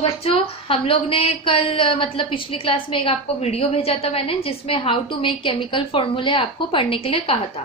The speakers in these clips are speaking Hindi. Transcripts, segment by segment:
बच्चों, हम लोग ने कल मतलब पिछली क्लास में एक आपको वीडियो भेजा था मैंने, जिसमें हाउ टू मेक केमिकल फॉर्मूले आपको पढ़ने के लिए कहा था।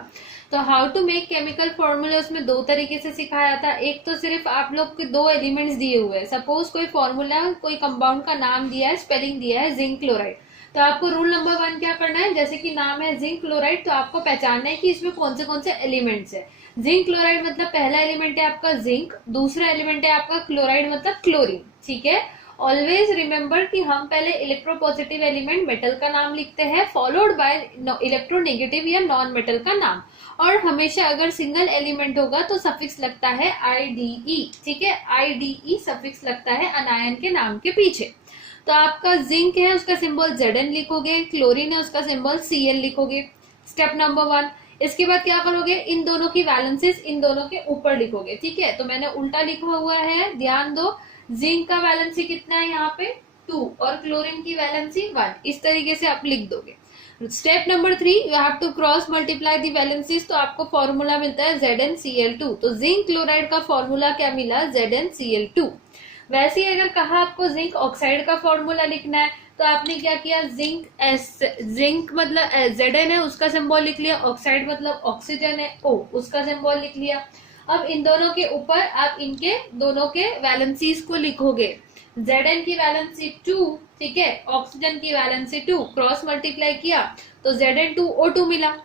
तो हाउ टू मेक केमिकल फॉर्मूले उसमें दो तरीके से सिखाया था। एक तो सिर्फ आप लोग के दो एलिमेंट्स दिए हुए हैं, सपोज कोई फॉर्मूला, कोई कंपाउंड का नाम दिया है, स्पेलिंग दिया है जिंक क्लोराइड। तो आपको रूल नंबर 1 क्या करना है, जैसे कि नाम है जिंक क्लोराइड, तो आपको पहचानना है कि इसमें कौन से एलिमेंट्स है। जिंक क्लोराइड मतलब पहला एलिमेंट है आपका जिंक, दूसरा एलिमेंट है आपका क्लोराइड मतलब क्लोरीन। ठीक है, ऑलवेज रिमेंबर कि हम पहले इलेक्ट्रोपॉजिटिव एलिमेंट मेटल का नाम लिखते हैं, फॉलोड बाय इलेक्ट्रोनेगेटिव या नॉन मेटल का नाम। और हमेशा अगर सिंगल एलिमेंट होगा तो सफिक्स लगता है आईडीई। ठीक है, आईडीई सफिक्स लगता है अनायन के नाम के पीछे। तो आपका जिंक है, उसका सिंबल Zn लिखोगे, क्लोरीन है, उसका सिंबल Cl लिखोगे। Step number 1। इसके बाद क्या करोगे, इन दोनों की वैलेंसीज इन दोनों के ऊपर लिखोगे। ठीक है, तो मैंने उल्टा लिखा हुआ है, ध्यान दो। जिंक का वैलेंसी कितना है यहाँ पे 2 और क्लोरीन की वैलेंसी 1। इस तरीके से आप लिख दोगे। Step number 3, you have to cross multiply the valencies. तो आपको फॉर्मूला मिलता है ZnCl2। तो जिंक क्लोराइड का फॉर्मूला क्या मिला, ZnCl2। वैसे ही अगर कहा आपको जिंक ऑक्साइड का फॉर्मूला लिखना है, तो आपने क्या किया, जिंक मतलब Zn है, उसका सिंबल लिख लिया। ऑक्साइड मतलब ऑक्सीजन है, O, उसका सिंबल लिख लिया। अब इन दोनों के ऊपर आप इनके दोनों के वैलेंसीज को लिखोगे। Zn की वैलेंसी 2, ठीक है, ऑक्सीजन की वैलेंसी 2, क्रॉस मल्टीप्लाई किया तो Zn2O2 मिला।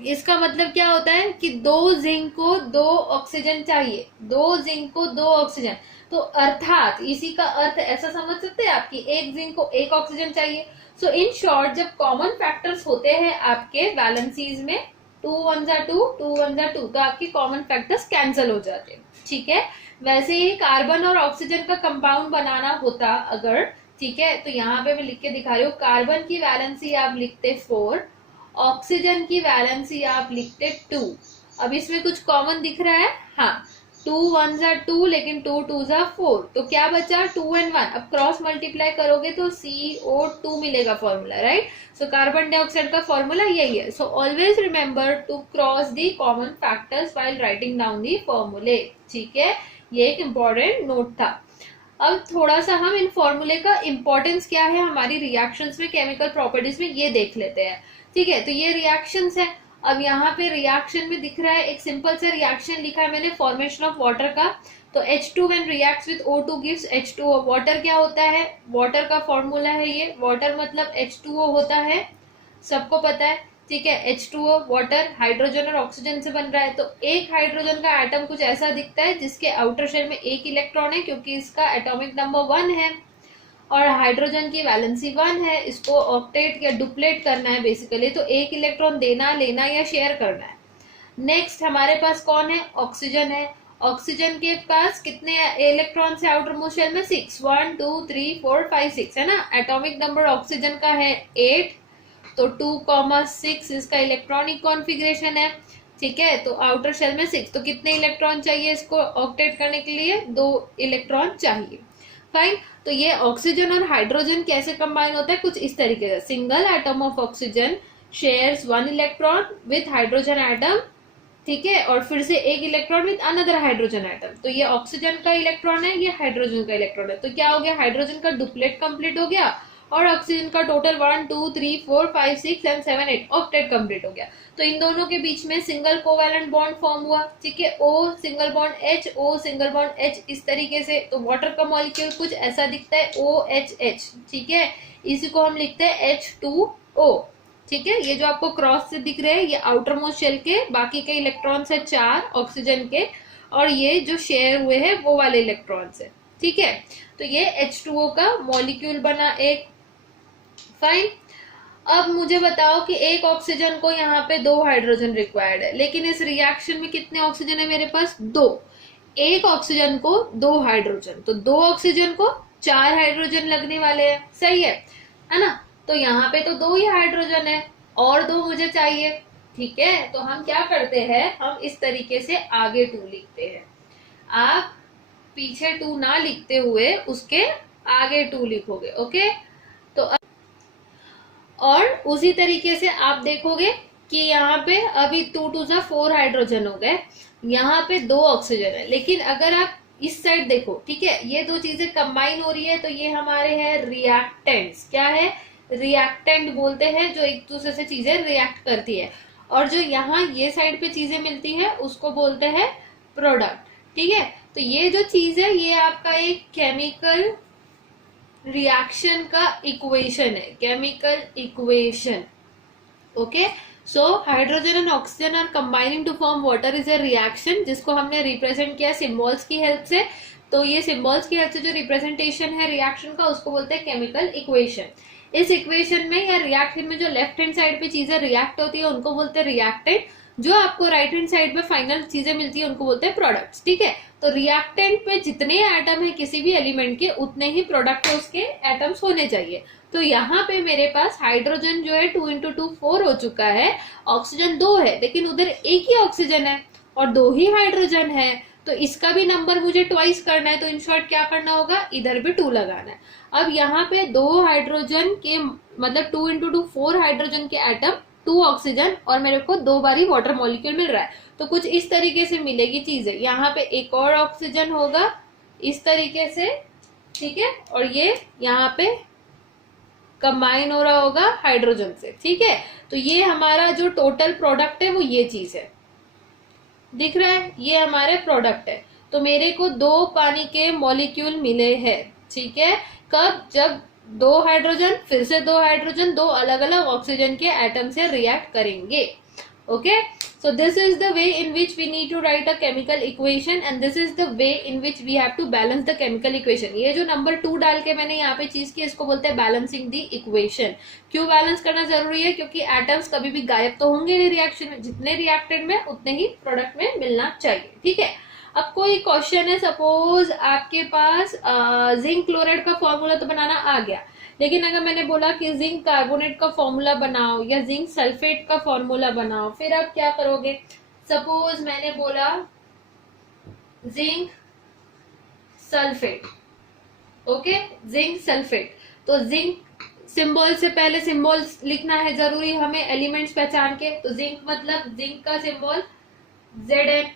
इसका मतलब क्या होता है कि दो जिंक को दो ऑक्सीजन चाहिए, दो जिंक को दो ऑक्सीजन। तो अर्थात इसी का अर्थ ऐसा समझ सकते हैं आपकी, एक जिंक को एक ऑक्सीजन चाहिए। सो इन शॉर्ट, जब कॉमन फैक्टर्स होते हैं आपके वैलेंसीज में, 2 1 2, 2 1 2, तो आपके कॉमन फैक्टर्स कैंसिल हो जाते हैं। ठीक है, वैसे ही कार्बन और ऑक्सीजन का कंपाउंड बनाना होता अगर, ठीक है, तो यहाँ पे मैं लिख के दिखा रही हूँ। कार्बन की वैलेंसी आप लिखते 4, ऑक्सीजन की वैलेंसी आप लिखते 2। अब इसमें कुछ कॉमन दिख रहा है, हाँ, 2 1 2, लेकिन 2 2 4, तो क्या बचा 2 और 1। अब क्रॉस मल्टीप्लाई करोगे तो CO2 मिलेगा formula, right. So carbon dioxide का फॉर्मूला यही है। So always remember to cross the common factors while writing down the फॉर्मूले। ठीक है, ये एक इंपॉर्टेंट नोट था। अब थोड़ा सा हम इन फॉर्मूले का इंपॉर्टेंस क्या है हमारी रिएक्शंस में, केमिकल प्रॉपर्टीज में, ये देख लेते हैं। ठीक है, तो ये रिएक्शंस है। अब यहाँ पे रिएक्शन में दिख रहा है, एक सिंपल सा रिएक्शन लिखा है मैंने, फॉर्मेशन ऑफ वाटर का। तो H2 when reacts with O2 gives H2O। Water क्या होता है, वाटर का फॉर्मूला है ये, वाटर मतलब H2O होता है, सबको पता है। ठीक है, H2O वाटर हाइड्रोजन और ऑक्सीजन से बन रहा है। तो एक हाइड्रोजन का एटम कुछ ऐसा दिखता है जिसके आउटर शेल में एक इलेक्ट्रॉन है, क्योंकि इसका एटॉमिक नंबर 1 है और हाइड्रोजन की वैलेंसी 1 है। इसको ऑक्टेट या डुप्लेट करना है बेसिकली, तो एक इलेक्ट्रॉन देना, लेना या शेयर करना है। नेक्स्ट हमारे पास कौन है, ऑक्सीजन है। ऑक्सीजन के पास कितने इलेक्ट्रॉन से आउटर मोस्ट शेल में, 6, 1 2 3 4 5 6 है ना। एटॉमिक नंबर ऑक्सीजन का है 8, तो 2,6 इसका इलेक्ट्रॉनिक कॉन्फ़िगरेशन है। ठीक है, तो आउटर शेल में 6, तो कितने इलेक्ट्रॉन चाहिए इसको ऑक्टेट करने के लिए, 2 इलेक्ट्रॉन चाहिए। फाइन, तो ये ऑक्सीजन और हाइड्रोजन कैसे कंबाइन होता है, कुछ इस तरीके से। Single atom of oxygen shares 1 electron with hydrogen atom, ठीक है, और फिर से एक electron with another hydrogen atom. तो ये ऑक्सीजन का इलेक्ट्रॉन है, ये हाइड्रोजन का इलेक्ट्रॉन है। तो क्या हो गया, हाइड्रोजन का डुप्लेट कंप्लीट हो गया और ऑक्सीजन का टोटल 1 2 3 4 5 6 एंड 7 8 ऑक्टेट कंप्लीट हो गया। तो इन दोनों के बीच में सिंगल कोवैलेंट बॉन्ड फॉर्म हुआ। ठीक है, O single bond H, O single bond H, इस तरीके से। तो वाटर का मॉलिक्यूल कुछ ऐसा दिखता है, OHH। ठीक है, इसी को हम लिखते हैं H2O। ठीक है, ये जो आपको क्रॉस से दिख रहे हैं ये आउटर मोस्ट शेल के बाकी के इलेक्ट्रॉन्स है 4 ऑक्सीजन के, और ये जो शेयर हुए हैं वो वाले इलेक्ट्रॉन्स है। ठीक है, तो ये H2O का मॉलिक्यूल बना एक। फाइन, अब मुझे बताओ कि एक ऑक्सीजन को यहाँ पे 2 हाइड्रोजन रिक्वायर्ड है, लेकिन इस रिएक्शन में कितने ऑक्सीजन है मेरे पास, 2। एक ऑक्सीजन को 2 हाइड्रोजन, तो 2 ऑक्सीजन को 4 हाइड्रोजन लगने वाले हैं, सही है ना। तो यहाँ पे तो 2 ही हाइड्रोजन है और 2 मुझे चाहिए। ठीक है, तो हम क्या करते हैं, हम इस तरीके से आगे 2 लिखते हैं। आप पीछे 2 ना लिखते हुए उसके आगे 2 लिखोगे। ओके, तो और उसी तरीके से आप देखोगे कि यहाँ पे अभी 2 2 4 हाइड्रोजन हो गए, यहाँ पे 2 ऑक्सीजन है। लेकिन अगर आप इस साइड देखो, ठीक है, ये दो चीजें कंबाइन हो रही है तो ये हमारे हैं रिएक्टेंट्स। क्या है? रिएक्टेंट बोलते हैं जो एक दूसरे से चीजें रिएक्ट करती है। और जो यहाँ ये साइड पे चीजें मिलती है उसको बोलते हैं प्रोडक्ट। ठीक है, तो ये जो चीज है ये आपका एक केमिकल रिएक्शन का इक्वेशन है, chemical equation. Okay, so hydrogen and oxygen are combining to form water is a reaction, जिसको हमने रिप्रेजेंट किया सिंबल्स की हेल्प से। तो ये सिंबल्स की हेल्प से जो रिप्रेजेंटेशन है रिएक्शन का उसको बोलते हैं केमिकल इक्वेशन। इस इक्वेशन में या रिएक्शन में जो लेफ्ट हैंड साइड पे चीजें रिएक्ट होती है उनको बोलते हैं रिएक्टेंट, जो आपको राइट हैंड साइड पे फाइनल चीजें मिलती है उनको बोलते हैं प्रोडक्ट्स। ठीक है, तो रिएक्टेंट पे जितने एटम है किसी भी एलिमेंट के उतने ही प्रोडक्ट उसके एटम्स होने चाहिए। तो यहाँ पे मेरे पास हाइड्रोजन जो है 2 × 2 4 हो चुका है, ऑक्सीजन 2 है, लेकिन उधर एक ही ऑक्सीजन है और 2 ही हाइड्रोजन है, तो इसका भी नंबर मुझे ट्वाइस करना है। तो इन शॉर्ट क्या करना होगा, इधर भी 2 लगाना है। अब यहाँ पे 2 हाइड्रोजन के मतलब 2 × 2 4 हाइड्रोजन के एटम, 2 ऑक्सीजन और मेरे को 2 बारी वाटर मॉलिक्यूल मिल रहा है। तो कुछ इस तरीके से मिलेगी चीजें, यहाँ पे एक और ऑक्सीजन होगा इस तरीके से, ठीक है, और ये यहाँ पे कंबाइन हो रहा होगा हाइड्रोजन से। ठीक है, तो ये हमारा जो टोटल प्रोडक्ट है वो ये चीज है, दिख रहा है, ये हमारे प्रोडक्ट है। तो मेरे को 2 पानी के मॉलिक्यूल मिले हैं। ठीक है, कब? जब 2 हाइड्रोजन फिर से 2 हाइड्रोजन 2 अलग अलग ऑक्सीजन के एटम से रिएक्ट करेंगे। Okay, so this is the way in which we need to write a chemical equation and this is the way in which we have to balance the chemical equation। ये जो नंबर 2 डाल के मैंने यहाँ पे चीज की, इसको बोलते हैं बैलेंसिंग द इक्वेशन। क्यों बैलेंस करना जरूरी है? क्योंकि एटम्स कभी भी गायब तो होंगे नहीं रिएक्शन में, जितने रिएक्टेड में उतने ही प्रोडक्ट में मिलना चाहिए। ठीक है, अब कोई क्वेश्चन है, सपोज आपके पास जिंक क्लोराइड का फॉर्मूला तो बनाना आ गया, लेकिन अगर मैंने बोला कि जिंक कार्बोनेट का फॉर्मूला बनाओ या जिंक सल्फेट का फॉर्मूला बनाओ, फिर आप क्या करोगे? सपोज मैंने बोला zinc sulphate, okay, zinc sulphate, तो जिंक सिंबल से पहले सिंबल लिखना है जरूरी हमें, एलिमेंट्स पहचान के। तो जिंक मतलब जिंक का सिंबल Zn,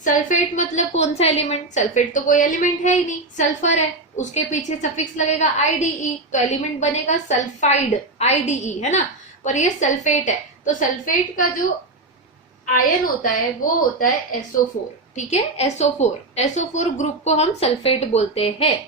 सल्फेट मतलब कौन सा एलिमेंट? सल्फेट तो कोई एलिमेंट है ही नहीं, सल्फर है, उसके पीछे सफिक्स लगेगा IDE, तो एलिमेंट बनेगा सल्फाइड, IDE है ना, पर ये सल्फेट है। तो सल्फेट का जो आयन होता है वो होता है SO4। ठीक है, SO4 ग्रुप को हम सल्फेट बोलते हैं,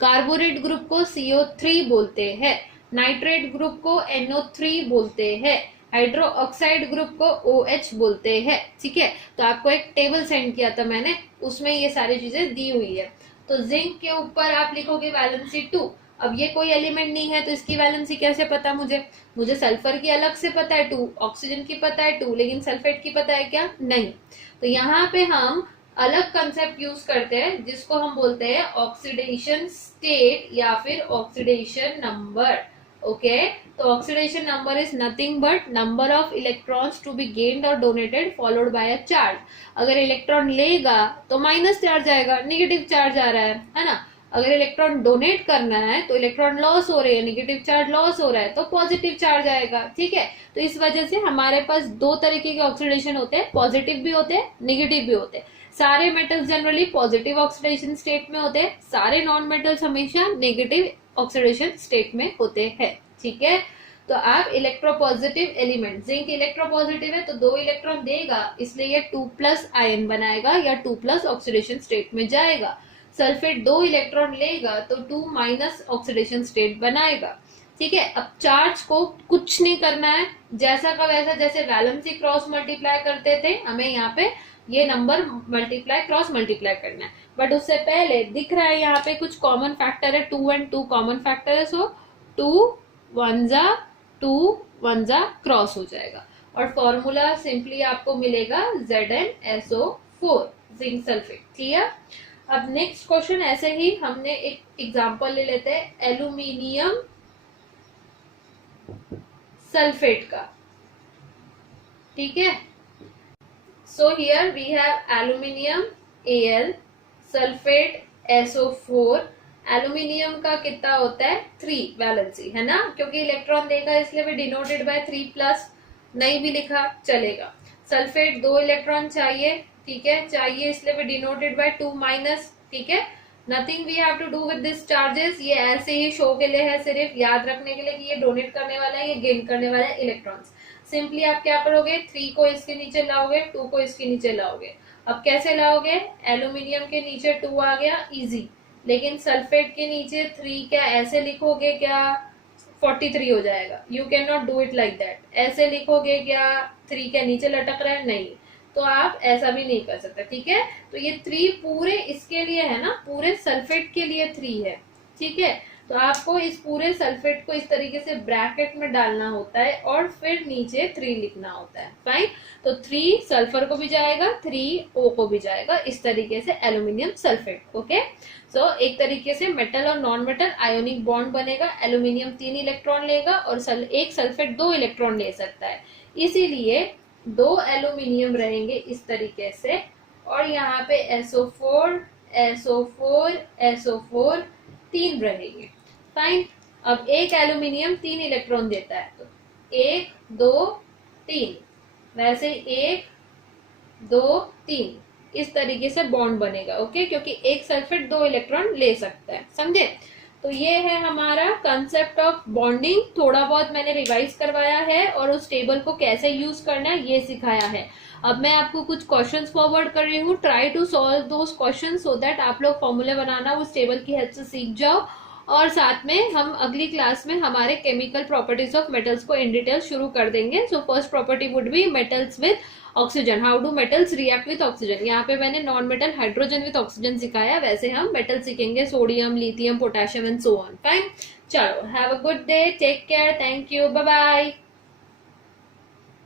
कार्बोनेट ग्रुप को CO3 बोलते हैं, नाइट्रेट ग्रुप को NO3 बोलते हैं, हाइड्रो ऑक्साइड ग्रुप को OH बोलते हैं। ठीक है, तो आपको एक टेबल सेंड किया था मैंने, उसमें ये सारी चीजें दी हुई है। तो जिंक के ऊपर आप लिखोगे वैलेंसी 2। अब ये कोई एलिमेंट नहीं है तो इसकी वैलेंसी कैसे पता मुझे सल्फर की अलग से पता है 2, ऑक्सीजन की पता है 2, लेकिन सल्फेट की पता है क्या? नहीं। तो यहाँ पे हम अलग कंसेप्ट यूज करते हैं जिसको हम बोलते हैं ऑक्सीडेशन स्टेट या फिर ऑक्सीडेशन नंबर। ओके, तो oxidation number is nothing but number of electrons to be gained और donated followed by a charge. अगर इलेक्ट्रॉन लेगा तो माइनस चार्ज आएगा, नेगेटिव चार्ज आ रहा है ना। अगर इलेक्ट्रॉन डोनेट करना है तो इलेक्ट्रॉन लॉस हो रहे हैं, नेगेटिव चार्ज लॉस हो रहा है तो पॉजिटिव चार्ज आएगा। ठीक है, तो इस वजह से हमारे पास 2 तरीके के ऑक्सीडेशन होते हैं, पॉजिटिव भी होते हैं, नेगेटिव भी होते हैं। सारे metals generally positive oxidation state में होते हैं, सारे नॉन मेटल्स हमेशा नेगेटिव ऑक्सीडेशन स्टेट में होते हैं। ठीक है, तो आप इलेक्ट्रोपॉजिटिव एलिमेंट, जिंक इलेक्ट्रोपॉजिटिव है तो 2 इलेक्ट्रॉन देगा, इसलिए ये 2+ आयन बनाएगा या 2+ ऑक्सीडेशन स्टेट में जाएगा। सल्फेट 2 इलेक्ट्रॉन लेगा तो 2- ऑक्सीडेशन स्टेट बनाएगा। ठीक है, अब चार्ज को कुछ नहीं करना है, जैसा का वैसा, जैसे वैलेंसी क्रॉस मल्टीप्लाई करते थे, हमें यहाँ पे ये नंबर क्रॉस मल्टीप्लाई करना है। बट उससे पहले दिख रहा है यहाँ पे कुछ कॉमन फैक्टर है, 2 और 2 कॉमन फैक्टर है, सो 2 1 क्रॉस हो जाएगा और फॉर्मूला सिंपली आपको मिलेगा ZnSO4 जिंक सल्फेट। क्लियर? अब नेक्स्ट क्वेश्चन ऐसे ही हमने एक एग्जांपल ले लेते हैं एल्यूमिनियम सल्फेट का। ठीक है, so here we have aluminium Al, sulphate SO4। Aluminium का कितना होता है? 3 वैलेंसी है ना, क्योंकि इलेक्ट्रॉन देगा इसलिए भी डिनोटेड बाय 3+, नहीं भी लिखा चलेगा। सल्फेट 2 इलेक्ट्रॉन चाहिए, ठीक है, चाहिए इसलिए भी डिनोटेड बाय 2-, ठीक है, nothing we have to do with this charges, ये ऐसे ही शो के लिए है, सिर्फ याद रखने के लिए कि ये डोनेट करने वाला है, ये गेन करने वाला है इलेक्ट्रॉन्स। सिंपली आप क्या करोगे, 3 को इसके नीचे लाओगे, 2 को इसके नीचे लाओगे। अब कैसे लाओगे, एल्यूमिनियम के नीचे 2 आ गया, इजी, लेकिन सल्फेट के नीचे 3 क्या ऐसे लिखोगे क्या, 43 हो जाएगा। You can not do it like that, ऐसे लिखोगे क्या 3 क्या नीचे लटक रहा है, नहीं, तो आप ऐसा भी नहीं कर सकते, ठीक है। तो ये 3 पूरे इसके लिए है ना, पूरे सल्फेट के लिए 3 है, ठीक है। तो आपको इस पूरे सल्फेट को इस तरीके से ब्रैकेट में डालना होता है और फिर नीचे 3 लिखना होता है, फाइन। तो 3 सल्फर को भी जाएगा, 3 O को भी जाएगा, इस तरीके से एल्यूमिनियम सल्फेट, ओके। सो एक तरीके से मेटल और नॉन मेटल आयोनिक बॉन्ड बनेगा, एल्यूमिनियम 3 इलेक्ट्रॉन लेगा और एक सल्फेट 2 इलेक्ट्रॉन ले सकता है, इसीलिए 2 एल्यूमिनियम रहेंगे इस तरीके से, और यहाँ पे SO4 SO4 SO4 3 रहेंगे, फाइन। अब एक एल्यूमिनियम 3 इलेक्ट्रॉन देता है, तो 1 2 3, वैसे 1 2 3 इस तरीके से बॉन्ड बनेगा, ओके, क्योंकि एक सल्फेट 2 इलेक्ट्रॉन ले सकता है, समझे। तो ये है हमारा कंसेप्ट ऑफ बॉन्डिंग, थोड़ा बहुत मैंने रिवाइज करवाया है और उस टेबल को कैसे यूज करना है ये सिखाया है। अब मैं आपको कुछ क्वेश्चंस फॉरवर्ड कर रही हूँ, try to solve those questions so that आप लोग फॉर्मूले बनाना उस टेबल की हेल्प से सीख जाओ, और साथ में हम अगली क्लास में हमारे केमिकल प्रॉपर्टीज ऑफ मेटल्स को इन डिटेल शुरू कर देंगे। So first property would be metals with oxygen, how do metals react with oxygen. यहाँ पे मैंने non metal hydrogen with oxygen सिखाया, वैसे हम मेटल सीखेंगे, sodium, lithium, potassium and so on, fine. चलो, have a good day, take care, thank you, bye bye.